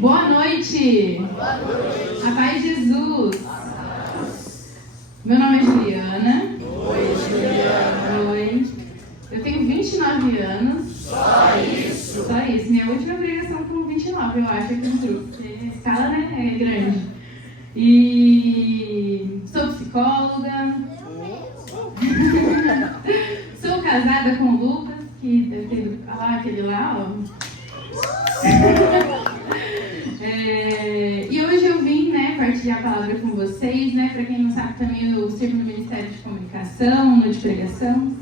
Boa noite! Boa noite! A paz de Jesus! Meu nome é Juliana. Oi, Juliana! Oi! Eu tenho 29 anos. Só isso! Só isso. Minha última pregação foi com 29, eu acho, aqui no grupo. Porque a escala, né, é grande. E sou psicóloga. Sou casada com o Lucas, que deve ter ido falar aquele lá, ó. E hoje eu vim, né, partilhar a palavra com vocês, né, para quem não sabe também eu sirvo no Ministério de Comunicação, no de Pregação,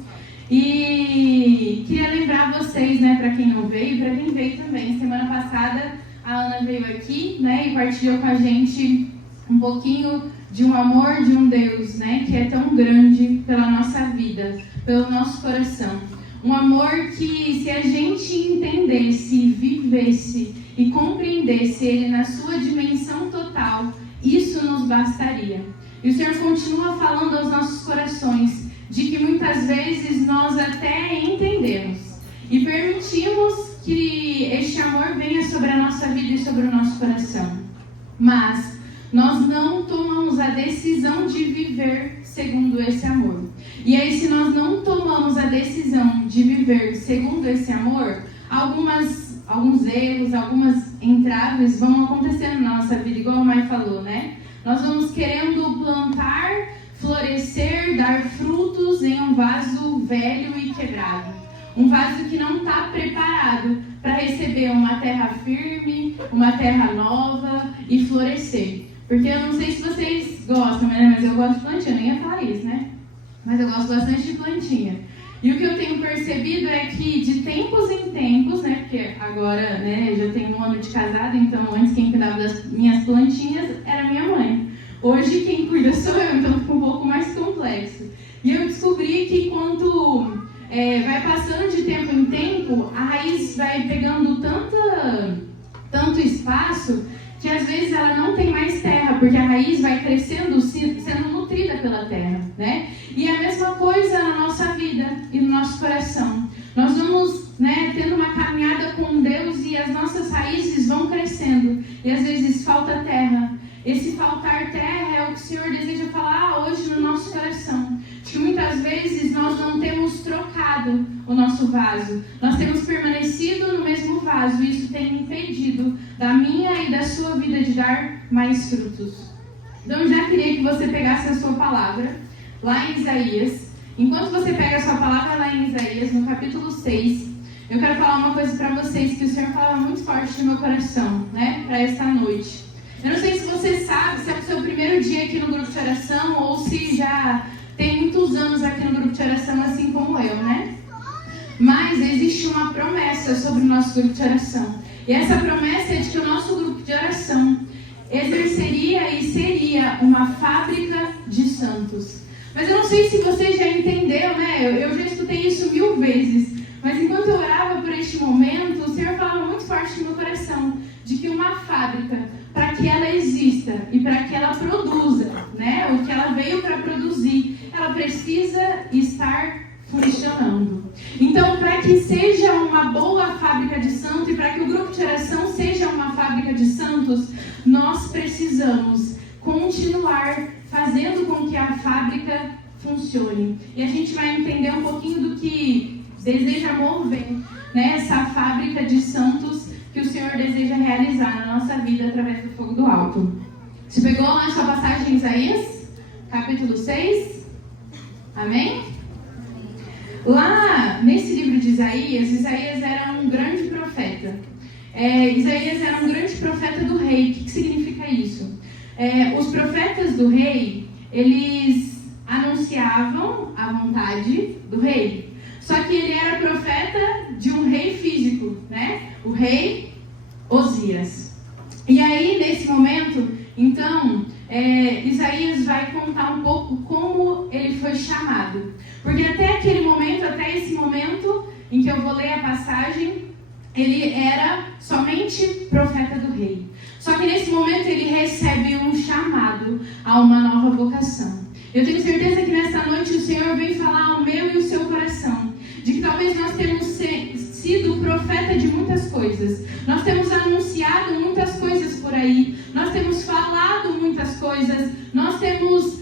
e queria lembrar vocês, né, para quem não veio e para quem veio também. Semana passada a Ana veio aqui, né, e partilhou com a gente um pouquinho de um amor de um Deus, né, que é tão grande pela nossa vida, pelo nosso coração. Um amor que, se a gente entendesse, vivesse e compreendesse Ele na sua dimensão total, isso nos bastaria. E o Senhor continua falando aos nossos corações de que muitas vezes nós até entendemos e permitimos que este amor venha sobre a nossa vida e sobre o nosso coração. Mas nós não tomamos a decisão de viver segundo esse amor. E aí, se nós não tomamos a decisão de viver segundo esse amor, alguns erros, algumas entraves vão acontecendo na nossa vida, igual a Mai falou, né? Nós vamos querendo plantar, florescer, dar frutos em um vaso velho e quebrado. Um vaso que não está preparado para receber uma terra firme, uma terra nova e florescer. Porque eu não sei se vocês gostam, né? Mas eu gosto de plantinha, eu nem ia falar isso, né? Mas eu gosto bastante de plantinha. E o que eu tenho percebido é que de tempos em tempos, né? Porque agora, né, eu já tenho 1 ano de casada, então antes quem cuidava das minhas plantinhas era minha mãe. Hoje quem cuida sou eu, então fica um pouco mais complexo. E eu descobri que quando vai passando de tempo em tempo, a raiz vai pegando tanto espaço que às vezes ela não tem mais terra, porque a raiz vai crescendo, sendo nutrida pela terra, né? E a mesma coisa na nossa vida e no nosso coração. Nós vamos, né, tendo uma caminhada com Deus e as nossas raízes vão crescendo. E às vezes falta terra. Esse faltar terra é o que o Senhor deseja falar hoje no nosso coração. Que muitas vezes nós não temos trocado o nosso vaso. Nós temos permanecido no mesmo vaso e isso tem impedido da minha e da sua vida de dar mais frutos. Então eu já queria que você pegasse a sua palavra lá em Isaías. Enquanto você pega a sua palavra lá em Isaías, no capítulo 6, eu quero falar uma coisa para vocês que o Senhor falava muito forte no meu coração, né, para esta noite. Eu não sei se você sabe, se é o seu primeiro dia aqui no grupo de oração ou se já tem muitos anos aqui no grupo de oração, assim como eu, né? Mas existe uma promessa sobre o nosso grupo de oração. E essa promessa é de que o nosso grupo de oração exerceria e seria uma fábrica de santos. Mas eu não sei se você já entendeu, né? Eu já escutei isso 1000 vezes. Mas enquanto eu orava por este momento, o Senhor falava muito forte no meu coração de que uma fábrica, para que ela exista e para que ela produza, né, o que ela veio para produzir, ela precisa estar funcionando. Então, para que seja uma boa fábrica de santos e para que o grupo de oração seja uma fábrica de santos, nós precisamos continuar fazendo com que a fábrica funcione. E a gente vai entender um pouquinho do que deseja mover, né, essa fábrica de santos que o Senhor deseja realizar na nossa vida através do fogo do alto. Você pegou lá a sua passagem em Isaías, capítulo 6? Amém? Lá nesse livro de Isaías era um grande profeta. Isaías era um grande profeta do rei. O que significa isso? Os profetas do rei, eles anunciavam a vontade do rei. Só que ele era profeta de um rei físico, né? O rei Osias. E aí, nesse momento, então, Isaías vai contar um pouco como ele foi chamado. Porque até esse momento em que eu vou ler a passagem, ele era somente profeta do rei. Só que nesse momento ele recebe um chamado a uma nova vocação. Eu tenho certeza que nessa noite o Senhor vem falar ao meu e o seu coração, de que talvez nós temos sido profeta de muitas coisas. Nós temos anunciado muitas coisas por aí. Nós temos falado muitas coisas. Nós temos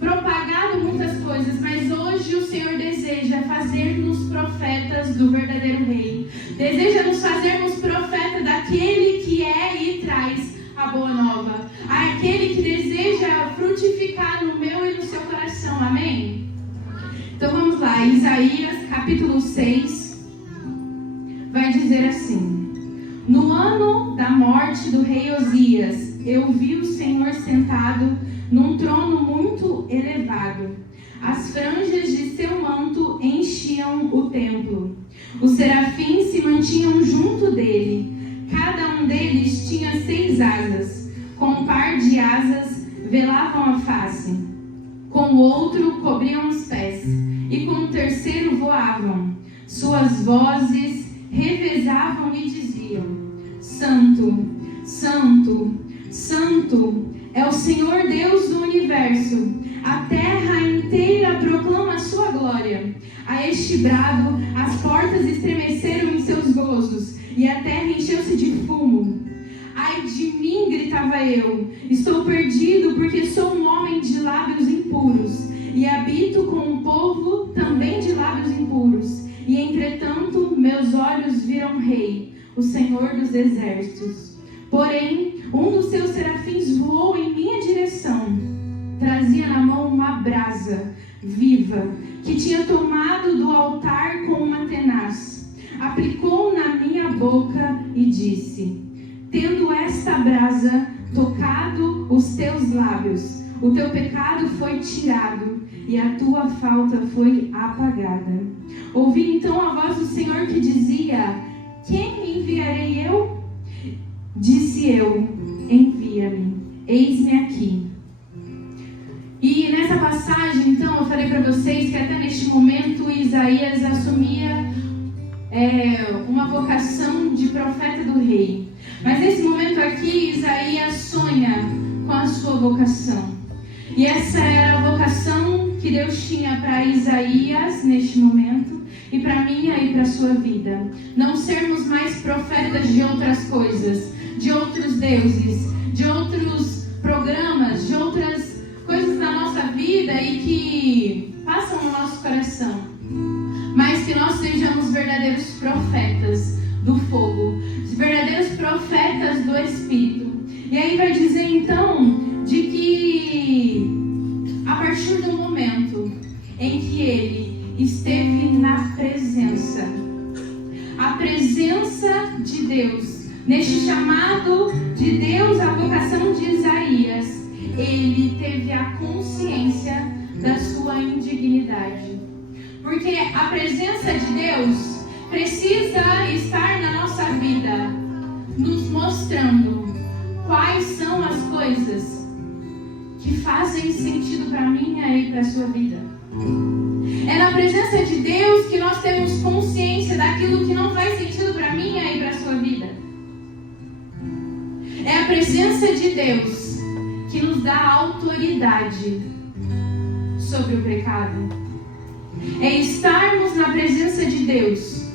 propagado muitas coisas. Mas hoje o Senhor deseja fazer-nos profetas do verdadeiro Rei. Deseja nos fazermos profeta daquele que é e traz a boa nova. Aquele que deseja frutificar no meu e no seu coração. Amém? Então vamos lá, Isaías capítulo 6 vai dizer assim: no ano da morte do rei Osias, eu vi o Senhor sentado num trono muito elevado. As franjas de seu manto enchiam o templo. Os serafins se mantinham junto dele. Cada um deles tinha 6 asas. Com um par de asas velavam a face. Com o outro cobriam os pés. E com o terceiro voavam. Suas vozes revezavam e diziam: Santo, Santo, Santo é o Senhor Deus do universo. A terra inteira proclama a sua glória. A este brado, as portas estremeceram em seus gozos, e a terra encheu-se de fumo. Ai de mim, gritava eu, estou perdido, porque sou um homem de lábios impuros, e habito com um povo também de lábios impuros. E entretanto, meus olhos viram Rei, o Senhor dos exércitos. Porém, um dos seus serafins voou em minha direção. Trazia na mão uma brasa viva, que tinha tomado do altar com uma tenaz. Aplicou na minha boca e disse: tendo esta brasa tocado os teus lábios, o teu pecado foi tirado e a tua falta foi apagada. Ouvi então a voz do Senhor que dizia: quem enviarei eu? Disse eu: envia-me, eis-me aqui. E nessa passagem, então, eu falei para vocês que até neste momento Isaías assumia uma vocação de profeta do rei. Mas nesse momento aqui, Isaías sonha com a sua vocação. E essa era a vocação que Deus tinha para Isaías neste momento e para mim e para a sua vida. Não sermos mais profetas de outras coisas, de outros deuses, de outros programas, de outras coisas na nossa vida e que passam no nosso coração. Mas que nós sejamos verdadeiros profetas do fogo, verdadeiros profetas do Espírito. E aí vai dizer então de que a partir do momento em que ele esteve na presença, a presença de Deus, neste chamado de Deus, a vocação de Isaías, ele teve a consciência da sua indignidade. Porque a presença de Deus precisa estar na nossa vida, nos mostrando quais são as coisas que fazem sentido para mim e para a sua vida. É na presença de Deus que nós temos consciência daquilo que não faz sentido para mim e para a sua vida. É a presença de Deus que nos dá autoridade sobre o pecado. É estarmos na presença de Deus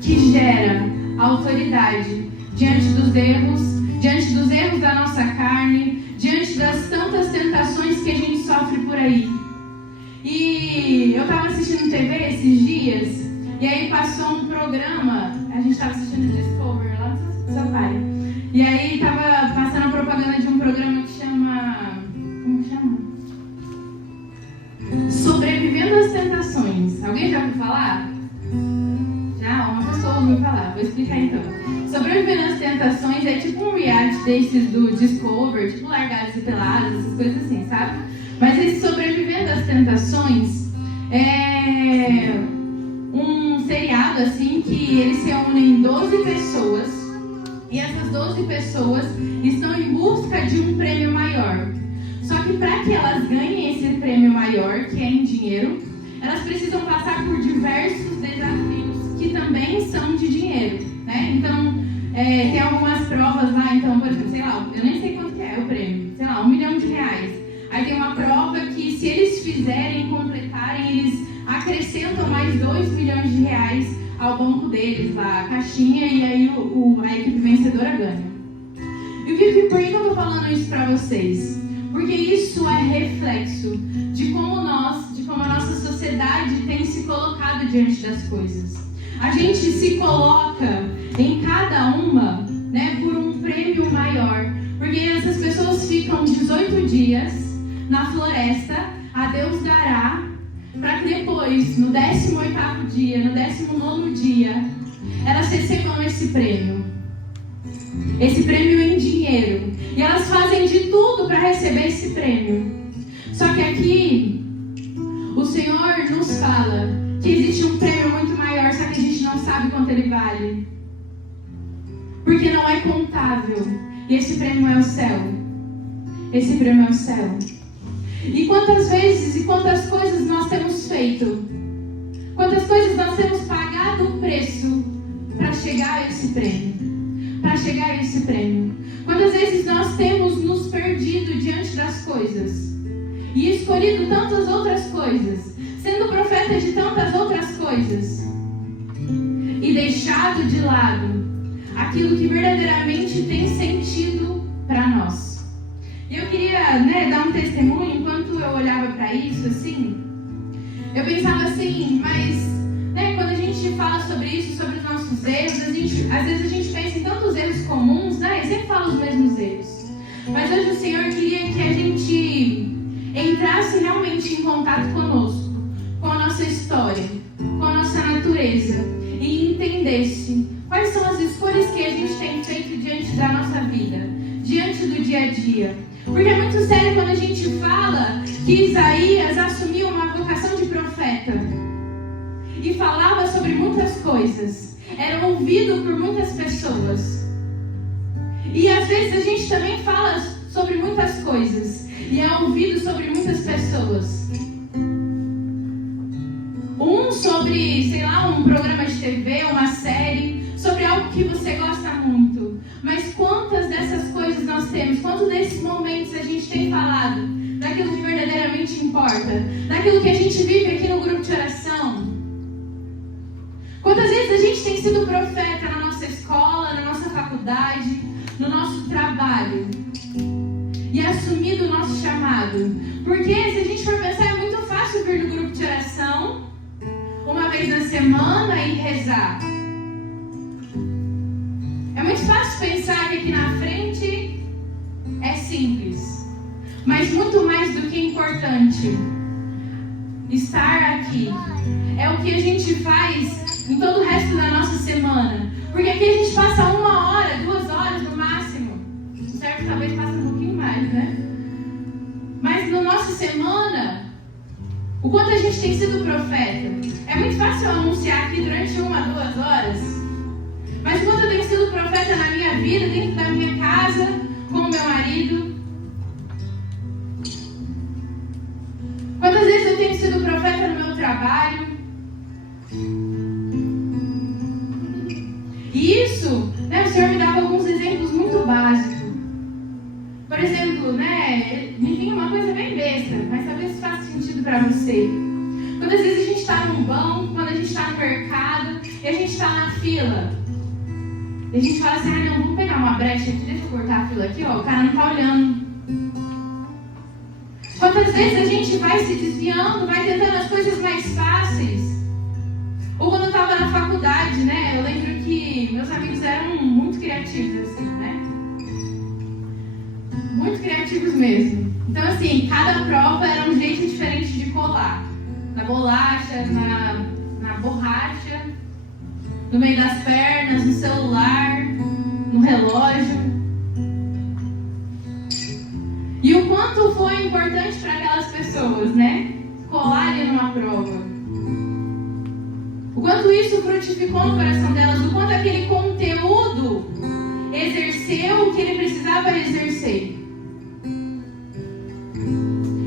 que gera autoridade diante dos erros da nossa carne, diante das tantas tentações que a gente sofre por aí. E eu estava assistindo TV esses dias, e aí passou um programa, a gente estava assistindo Discovery lá do seu pai. E aí estava passando a propaganda de um programa que chama... Como chama? Sobrevivendo às Tentações. Alguém já ouviu falar? Já? Uma pessoa ouviu falar. Vou explicar então. Sobrevivendo às Tentações é tipo um reality desses do Discovery, tipo Largados e Pelados, essas coisas assim, sabe? Mas esse Sobrevivendo às Tentações é um seriado assim que eles reúnem 12 pessoas. E essas 12 pessoas estão em busca de um prêmio maior. Só que para que elas ganhem esse prêmio maior, que é em dinheiro, elas precisam passar por diversos desafios que também são de dinheiro, né? Então, tem algumas provas lá, então, por exemplo, sei lá, eu nem sei quanto que é o prêmio, sei lá, R$1 milhão. Aí Aí tem uma prova que, se eles fizerem, completarem, eles acrescentam mais 2 milhões de reais ao banco deles, lá, a caixinha, e aí a equipe vencedora ganha. E por que eu estou falando isso para vocês? Porque isso é reflexo de como a nossa sociedade tem se colocado diante das coisas. A gente se coloca em cada uma, né, por um prêmio maior. Porque essas pessoas ficam 18 dias na floresta, a Deus dará, para que depois, no 18º dia, no 19º dia, elas recebam esse prêmio em dinheiro. E elas fazem de tudo para receber esse prêmio. Só que aqui, o Senhor nos fala que existe um prêmio muito maior, só que a gente não sabe quanto ele vale. Porque não é contável. E esse prêmio é o céu. Esse prêmio é o céu. E quantas vezes e quantas coisas nós temos feito? Quantas coisas nós temos pagado o preço para chegar a esse prêmio? Para chegar a esse prêmio. Quantas vezes nós temos nos perdido diante das coisas? E escolhido tantas outras coisas. Sendo profeta de tantas outras coisas. E deixado de lado aquilo que verdadeiramente tem sentido para nós. E eu queria, dar um testemunho. Enquanto eu olhava para isso, assim, eu pensava assim, mas quando a gente fala sobre isso, sobre os nossos erros, às vezes a gente pensa em tantos erros comuns, e sempre fala os mesmos erros. Mas hoje o Senhor queria que a gente entrasse realmente em contato conosco, com a nossa história, com a nossa natureza, e entendesse quais são as escolhas que a gente tem feito diante da nossa vida, diante do dia a dia. Porque é muito sério quando a gente fala que Isaías assumiu uma vocação de profeta e falava sobre muitas coisas, era ouvido por muitas pessoas. E às vezes a gente também fala sobre muitas coisas e é ouvido sobre muitas pessoas. Sobre, um programa de TV, uma série, sobre algo que você gosta muito. Mas quantas dessas coisas nós temos? Quantos desses momentos a gente tem falado daquilo que verdadeiramente importa? Daquilo que a gente vive aqui no grupo de oração? Quantas vezes a gente tem sido profeta na nossa escola, na nossa faculdade, no nosso trabalho? E assumido o nosso chamado? Porque se a gente for pensar, é muito fácil vir no grupo de oração uma vez na semana e rezar. É muito fácil pensar que aqui na frente é simples. Mas muito mais do que importante, estar aqui é o que a gente faz em todo o resto da nossa semana. Porque aqui a gente passa 1 hora, 2 horas no máximo. O certo talvez passe um pouquinho mais, Mas na nossa semana, o quanto a gente tem sido profeta. É muito fácil eu anunciar aqui durante 1 a 2 horas. Mas quanto eu tenho sido profeta na minha vida, dentro da minha casa, com o meu marido. Quantas vezes eu tenho sido profeta no meu trabalho. E isso, o Senhor me dava alguns exemplos muito básicos. Por exemplo, me vinha uma coisa bem besta, mas talvez faça sentido para você. Quantas vezes a gente está num banco, quando a gente está no mercado, e a gente está na fila. E a gente fala assim, não, vamos pegar uma brecha aqui, deixa eu cortar a fila aqui, o cara não está olhando. Quantas vezes a gente vai se desviando, vai tentando as coisas mais fáceis. Ou quando eu estava na faculdade, eu lembro que meus amigos eram muito criativos, assim, Muito criativos mesmo. Então, assim, cada prova era um jeito diferente de colar. Na bolacha, na borracha, no meio das pernas, no celular, no relógio. E o quanto foi importante para aquelas pessoas, colarem numa prova. O quanto isso frutificou no coração delas, o quanto aquele conteúdo exerceu o que ele precisava exercer.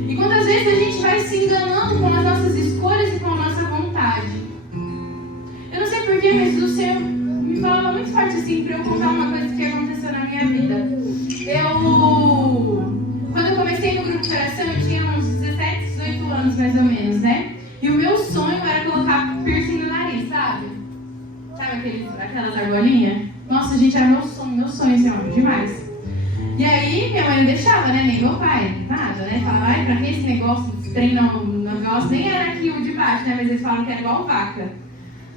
E quantas vezes a gente vai se enganando com as nossas escolhas e com a nossa vontade. Eu não sei porquê, mas o Senhor me falava muito forte assim para eu contar uma coisa que aconteceu na minha vida. Quando eu comecei no grupo de oração, eu tinha aquelas argolinhas? Nossa, gente, era meu sonho, assim, ó, demais. E aí, minha mãe não deixava, né? Nem meu pai, nada, né? Falava, ai, pra que esse negócio, esse trem não, negócio, nem era aqui o de baixo, né? Mas eles falavam que era igual vaca.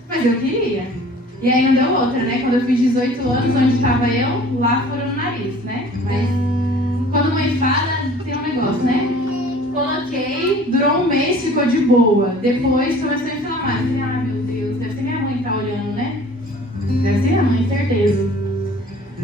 Mas eu queria. E aí não deu outra, né? Quando eu fiz 18 anos, onde estava eu, lá foram no nariz, né? Mas quando mãe fala, tem um negócio, né? Coloquei, durou 1 mês, ficou de boa. Depois começou a inflamar. Falei, ai meu Deus, deve ser minha mãe que tá olhando, né? Deve ser minha mãe, certeza.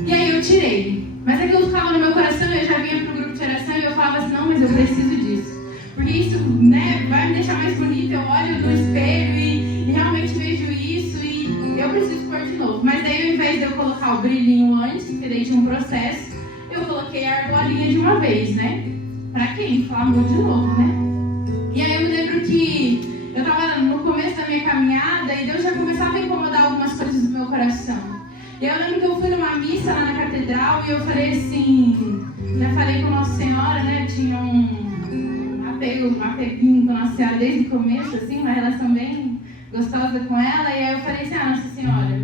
E aí eu tirei. Mas aquilo ficava no meu coração e eu já vinha pro grupo de oração e eu falava assim, não, mas eu preciso disso. Porque isso, né, vai me deixar mais bonita. Eu olho no espelho e realmente vejo isso e eu preciso pôr de novo. Mas daí, ao invés de eu colocar o brilhinho antes, que daí tinha um processo, eu coloquei a argolinha de uma vez, né? Pra quem? Inflamou de novo, né? E aí eu me lembro que eu tava no começo da minha caminhada e Deus já começava a incomodar algumas coisas do meu coração. E eu lembro que eu fui numa missa lá na catedral e eu falei assim, já falei com Nossa Senhora, né? Tinha um apeguinho com Nossa Senhora desde o começo, assim, uma relação bem gostosa com ela. E aí eu falei assim, Nossa Senhora,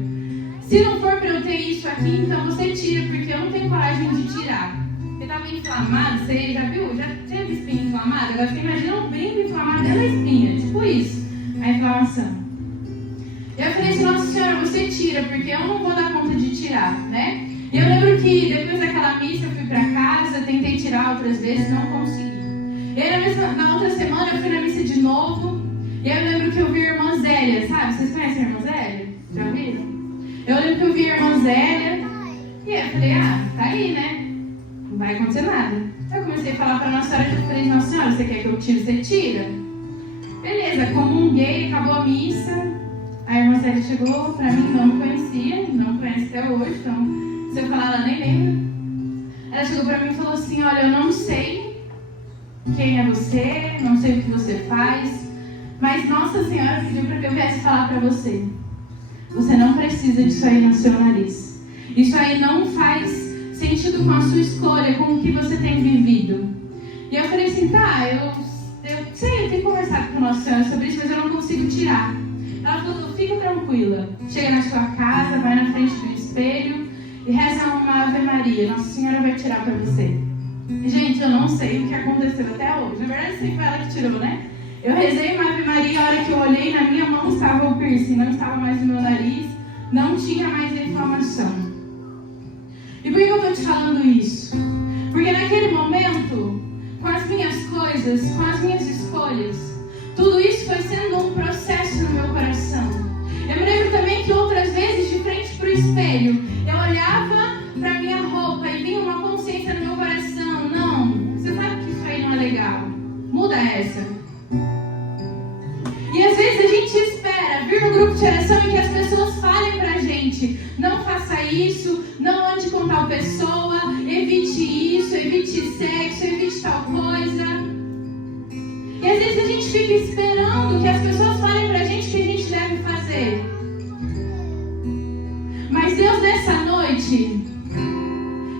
se não for pra eu ter isso aqui, então você tira, porque eu não tenho coragem de tirar. Porque tava inflamado, você já viu? Já teve espinha inflamada? Agora você imagina um brinco inflamado dentro da espinha, tipo isso, a inflamação. E eu falei assim, Nossa Senhora, você tira, porque eu não vou dar conta de tirar, né? E eu lembro que depois daquela missa eu fui pra casa, tentei tirar outras vezes, não consegui. E aí na outra semana eu fui na missa de novo, e aí eu lembro que eu vi a irmã Zélia, sabe? Vocês conhecem a irmã Zélia? Já viram? Eu lembro que eu vi a irmã Zélia, e aí eu falei, tá aí, né? Não vai acontecer nada. Eu comecei a falar pra Nossa Senhora, eu falei, Nossa Senhora, você quer que eu tire? Você tira? Beleza, comunguei, acabou a missa. A irmã Zélia chegou pra mim, não me conhecia, não conhece até hoje, então se eu falar ela nem lembra. Ela chegou pra mim e falou assim, olha, eu não sei quem é você, não sei o que você faz, mas Nossa Senhora pediu pra que eu viesse falar pra você. Você não precisa disso aí no seu nariz. Isso aí não faz sentido com a sua escolha, com o que você tem vivido. E eu falei assim, eu sei, eu tenho conversado com Nossa Senhora sobre isso, mas eu não consigo tirar. Ela falou, fica tranquila, chega na sua casa, vai na frente do espelho e reza uma Ave Maria, Nossa Senhora vai tirar pra você. Gente, eu não sei o que aconteceu até hoje, na verdade sei que foi ela que tirou, né? Eu rezei uma Ave Maria, a hora que eu olhei, na minha mão estava o piercing, não estava mais no meu nariz, não tinha mais a inflamação. E por que eu tô te falando isso? Porque naquele momento, com as minhas coisas, com as minhas escolhas, tudo isso foi sendo um processo no meu coração. Eu me lembro também que outras vezes, de frente para o espelho, eu olhava para minha roupa e vinha uma consciência no meu coração. Não, você sabe que isso aí não é legal. Muda essa. E às vezes a gente espera vir no grupo de oração e que as pessoas falem pra gente, não faça isso, não ande com tal pessoa, evite isso, evite sexo, evite tal coisa. E às vezes a gente fica esperando que as pessoas falem pra gente o que a gente deve fazer. Mas Deus nessa noite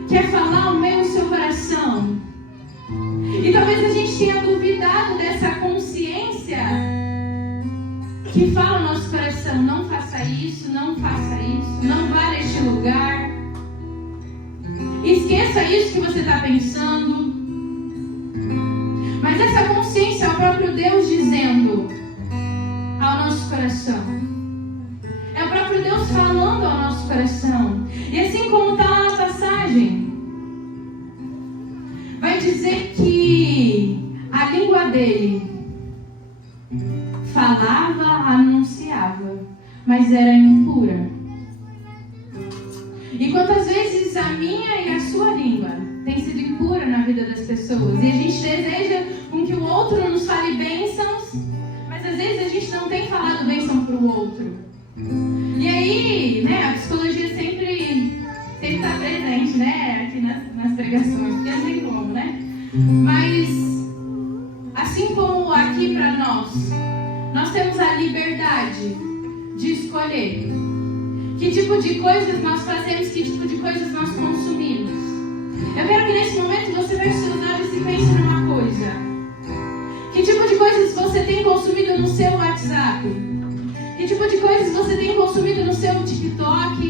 quer falar ao meu e seu coração. E talvez a gente tenha duvidado dessa consciência que fala no nosso coração, não faça isso, não vá neste lugar. Esqueça isso que você está pensando. Mas essa consciência é o próprio Deus dizendo ao nosso coração. É o próprio Deus falando ao nosso coração. E assim como está lá na passagem, vai dizer que a língua dele falava, anunciava, mas era impura. E quantas vezes a minha e a sua língua tem sido impura na vida das pessoas? E a gente deseja com que o outro nos fale bênçãos, mas às vezes a gente não tem falado bênção para o outro. E aí, né, a psicologia sempre está presente, né, aqui nas pregações, porque não tem como, né? Mas, assim como aqui para nós temos a liberdade de escolher que tipo de coisas nós fazemos, que tipo de coisas nós consumimos. Eu quero que nesse momento você feche seus olhos e pense numa coisa. Que tipo de coisas você tem consumido no seu WhatsApp? Que tipo de coisas você tem consumido no seu TikTok?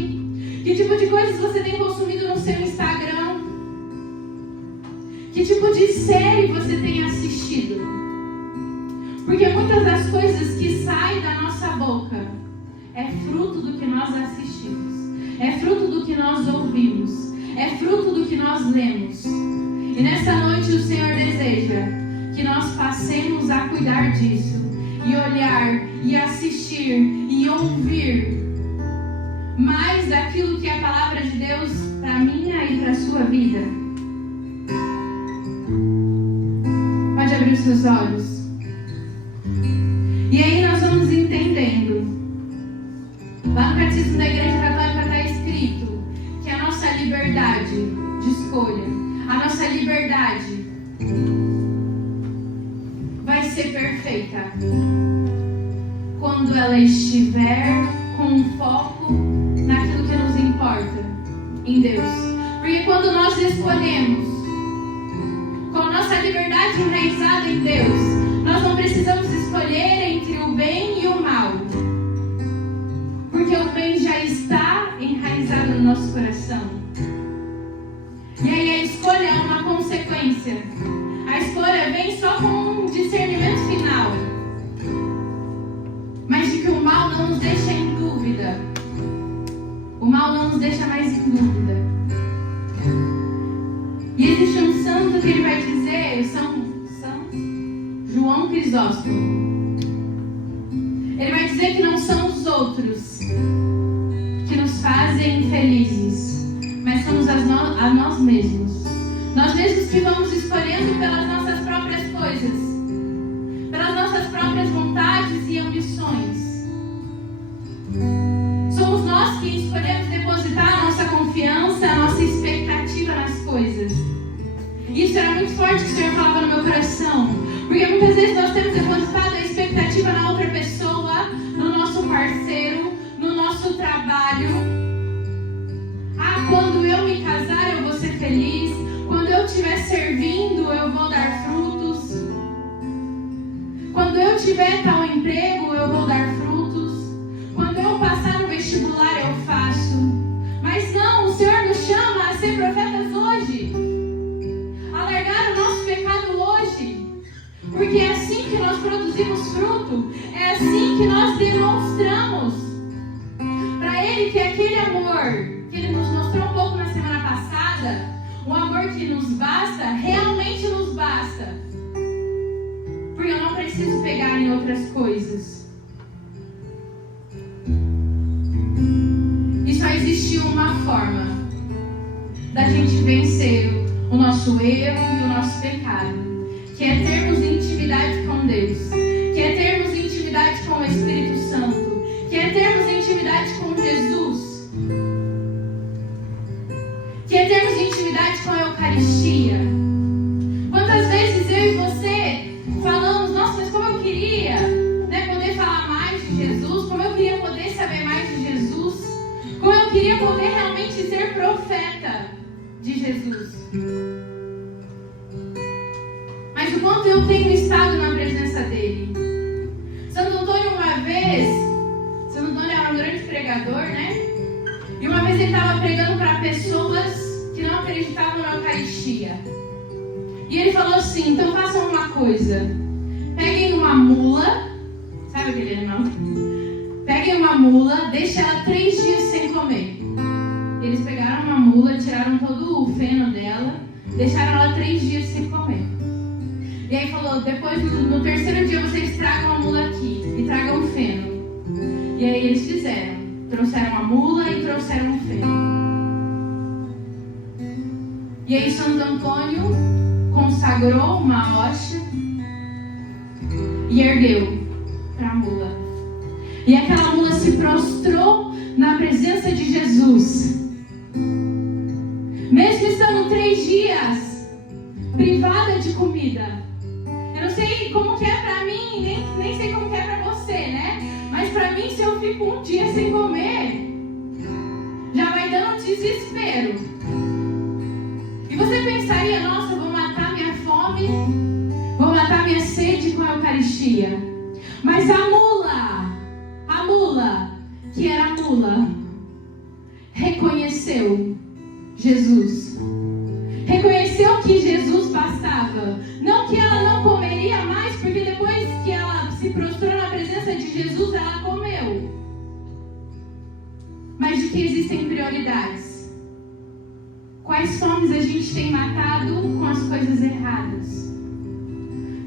Que tipo de coisas você tem consumido no seu Instagram? Que tipo de série você tem assistido? Porque muitas das coisas que saem da nossa boca é fruto do que nós assistimos, é fruto do que nós ouvimos, é fruto do que nós lemos. E nessa noite o Senhor deseja que nós passemos a cuidar disso, e olhar, e assistir, e ouvir mais daquilo que é a palavra de Deus para a minha e para a sua vida. Pode abrir os seus olhos. E aí nós vamos entendendo. Lá no Catecismo da Igreja Católica está escrito que a nossa liberdade de escolha, a nossa liberdade vai ser perfeita quando ela estiver com um foco naquilo que nos importa, em Deus. Porque quando nós escolhemos com a nossa liberdade enraizada em Deus, nós não precisamos escolher entre o bem e o mal, porque o bem já está enraizado no nosso coração. E aí a escolha é uma consequência. A escolha vem só com um discernimento final, mas de que o mal não nos deixa em dúvida. O mal não nos deixa mais em dúvida. E existe um santo que ele vai dizer, São João Crisóstomo. Ele vai dizer que não são os outros que nos fazem felizes, mas somos a nós mesmos. Nós mesmos que vamos escolhendo pelas nossas próprias coisas, pelas nossas próprias vontades e ambições. Somos nós que escolhemos depositar a nossa confiança, a nossa expectativa nas coisas. Isso era muito forte que o Senhor falava no meu coração, porque muitas vezes nós temos depositado a expectativa na outra pessoa, no nosso parceiro, no nosso trabalho. Ah, quando eu me casar eu vou ser feliz, quando eu estiver servindo eu vou dar frutos, quando eu tiver tal emprego eu vou dar frutos, quando eu passar no vestibular eu faço. Mas não, o Senhor nos chama a ser profetas hoje, a largar o nosso pecado hoje, porque é assim que nós produzimos fruto, é assim que nós demonstramos para Ele que aquele amor que Ele nos mostrou um pouco na semana passada, um amor que nos basta, realmente nos basta, porque eu não preciso pegar em outras coisas. E só existiu uma forma da gente vencer o nosso erro e o nosso pecado, que é termos intimidade com Deus, que é termos intimidade com o Espírito Santo, que é termos intimidade com Jesus, que é termos intimidade com a Eucaristia. Quantas vezes eu e você falamos, nossa, mas como eu queria, poder falar mais de Jesus, como eu queria poder saber mais de Jesus, como eu queria poder realmente ser profeta de Jesus. Mas o quanto eu tenho estado na presença dele. Santo Antônio era um grande pregador, E uma vez ele estava pregando para pessoas que não acreditavam na Eucaristia. E ele falou assim, então façam uma coisa. Peguem uma mula, sabe aquele animal? Peguem uma mula, deixem ela 3 dias sem comer. Eles pegaram uma mula, tiraram todo o feno dela, deixaram ela 3 dias sem comer. E aí falou, depois no 3º dia vocês tragam a mula aqui e tragam o feno. E aí eles fizeram, trouxeram a mula e trouxeram o feno. E aí Santo Antônio consagrou uma rocha e ergueu para a mula. E aquela mula se prostrou na presença de Jesus. Mesmo estando 3 dias privada de comida. Eu não sei como que é pra mim, nem sei como que é pra você, Mas pra mim, se eu fico 1 dia sem comer, já vai dando um desespero. E você pensaria, nossa, eu vou matar minha fome, vou matar minha sede com a Eucaristia. Mas a mula discípula reconheceu Jesus. Reconheceu que Jesus bastava. Não que ela não comeria mais, porque depois que ela se prostrou na presença de Jesus, ela comeu. Mas de que existem prioridades. Quais fomes a gente tem matado com as coisas erradas?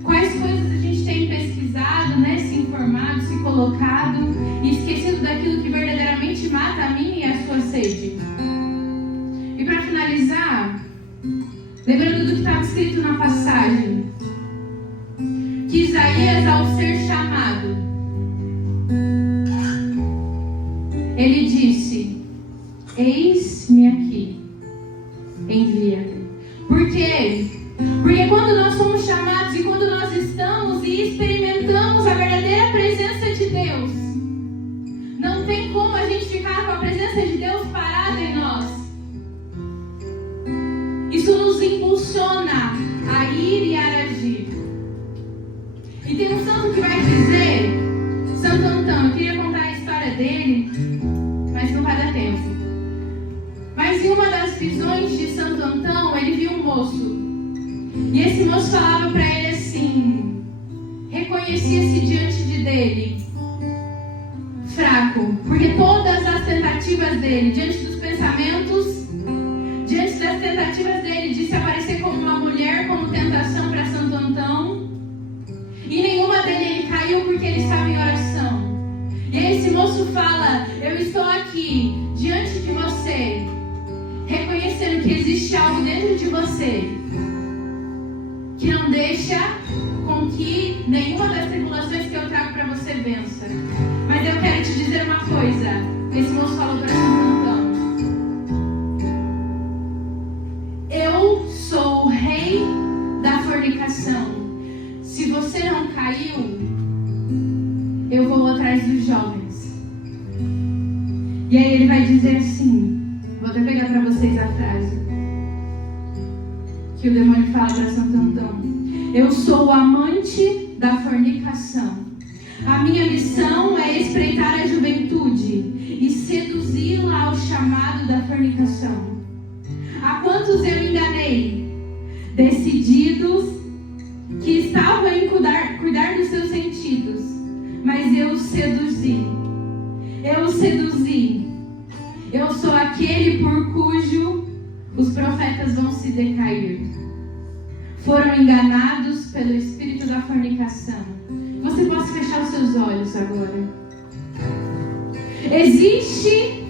Quais coisas a gente tem pesquisado, né, se informado, se colocado e esquecido daquilo que verdadeiramente mata a minha e a sua sede? E para finalizar, lembrando do que estava escrito na passagem, que Isaías, ao ser chamado, ele disse: eis-me aqui, envia-me. Por quê? Porque quando nós somos chamados e quando nós estamos e experimentamos a verdadeira presença de Deus, não tem como a gente ficar com a presença de Deus parada em nós. Isso nos impulsiona a ir e a agir. E tem um santo que vai dizer, Santo Antão, eu queria contar a história dele, mas não vai dar tempo. Mas em uma das visões de Santo Antão, ele viu um moço. E esse moço falava para ele assim, reconhecia-se diante dele, fraco, porque todas as tentativas dele, diante dos pensamentos, diante das tentativas dele de se aparecer como uma mulher, como tentação para Santo Antão, e nenhuma dele ele caiu porque ele estava em oração. E aí esse moço fala: eu estou aqui diante de você, reconhecendo que existe algo dentro de você que não deixa com que nenhuma das tribulações que eu trago para você vença. Mas eu quero te dizer uma coisa. Esse moço falou para Santo Antão: eu sou o rei da fornicação. Se você não caiu, eu vou atrás dos jovens. E aí ele vai dizer assim, vou até pegar para vocês a frase que o demônio fala para Santo Antão: eu sou o amante da fornicação. A minha missão é espreitar a juventude e seduzi-la ao chamado da fornicação. A quantos eu enganei? Decididos que estavam em cuidar dos seus sentidos, mas eu os seduzi. Eu os seduzi. Eu sou aquele por cujo os profetas vão se decair. Foram enganados pelo espírito da fornicação. Você pode fechar os seus olhos agora. Existe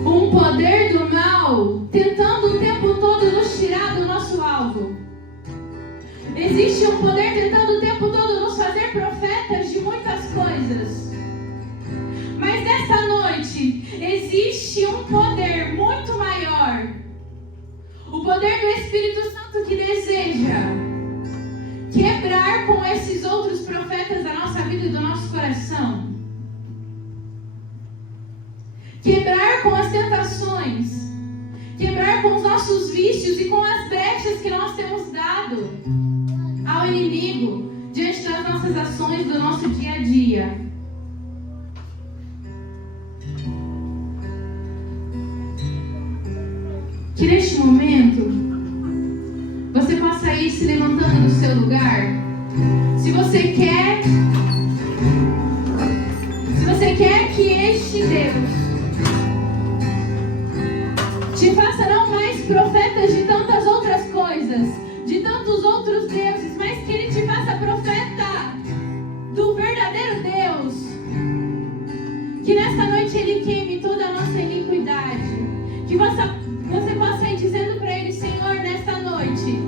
um poder do mal tentando o tempo todo nos tirar do nosso alvo. Existe um poder tentando o tempo todo nos fazer profetas de muitas coisas. Mas nessa noite existe um poder muito maior. O poder do Espírito Santo que deseja quebrar com esses outros profetas da nossa vida e do nosso coração. Quebrar com as tentações. Quebrar com os nossos vícios e com as brechas que nós temos dado ao inimigo diante das nossas ações do nosso dia a dia. Que neste momento você possa ir se levantando do seu lugar. Se você quer que este Deus te faça não mais profetas de tantas outras coisas, de tantos outros deuses, mas que Ele te faça profeta do verdadeiro Deus. Que nesta noite Ele queime toda a nossa iniquidade. Que você possa ir dizendo para Ele: Senhor, nesta noite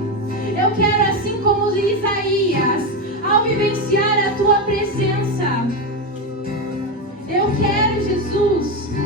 eu quero, assim como Isaías, ao vivenciar a Tua presença, eu quero, Jesus,